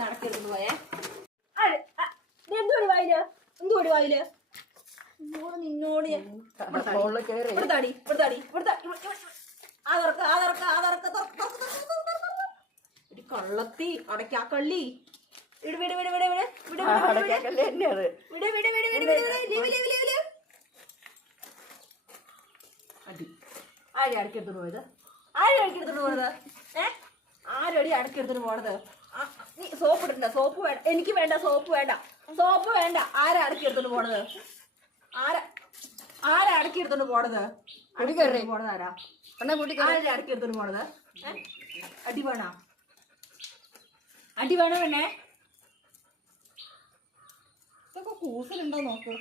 അടക്കി എടുത്തു പോയേ ആര്? ആ, നീ എന്തുപടി വായിൽ? എന്തോടി വായിൽ? നിന്നോട് ഞാൻ മുകളിൽ കയറി ഇവിടുത്താടി ഇവിടുത്താടി ഇവിടുത്തെ ആ തുറക്ക ആ തുറക്ക ആ തുറക്ക. ഒരു കള്ളത്തി. അടയ്ക്കാ കള്ളി. വിട് വിട് വിട് വിട്. വിട് വിട് വിട് വിട്. വിട് അടി. ആരും അടക്കെടുത്തിട്ട് പോയത്? ആരും അടക്കെടുത്തിട്ട് പോയത്? ഏ? അടി അടക്കെടുത്തിട്ട് പോണത്? ആ, നീ സോപ്പ് ഇടണ്ട സോപ്പ് വേണ്ട. എനിക്ക് വേണ്ട സോപ്പ് വേണ്ട. സോപ്പ് വേണ്ട. ആരാ അടക്കെടുത്തിട്ട് പോണത്? ആരാ ആരാ അടക്കെടുത്തിട്ട് പോണത്? അടിക്കറി പോണത് ആരാ? എന്നാ കൂട്ടി ആരാ അടക്കെടുത്തിട്ട് പോണത്? ഏ? അടി വേണോ? അടി വേണോ വേണേ ഇതൊക്കെ കൂസലുണ്ടോ നോക്ക്.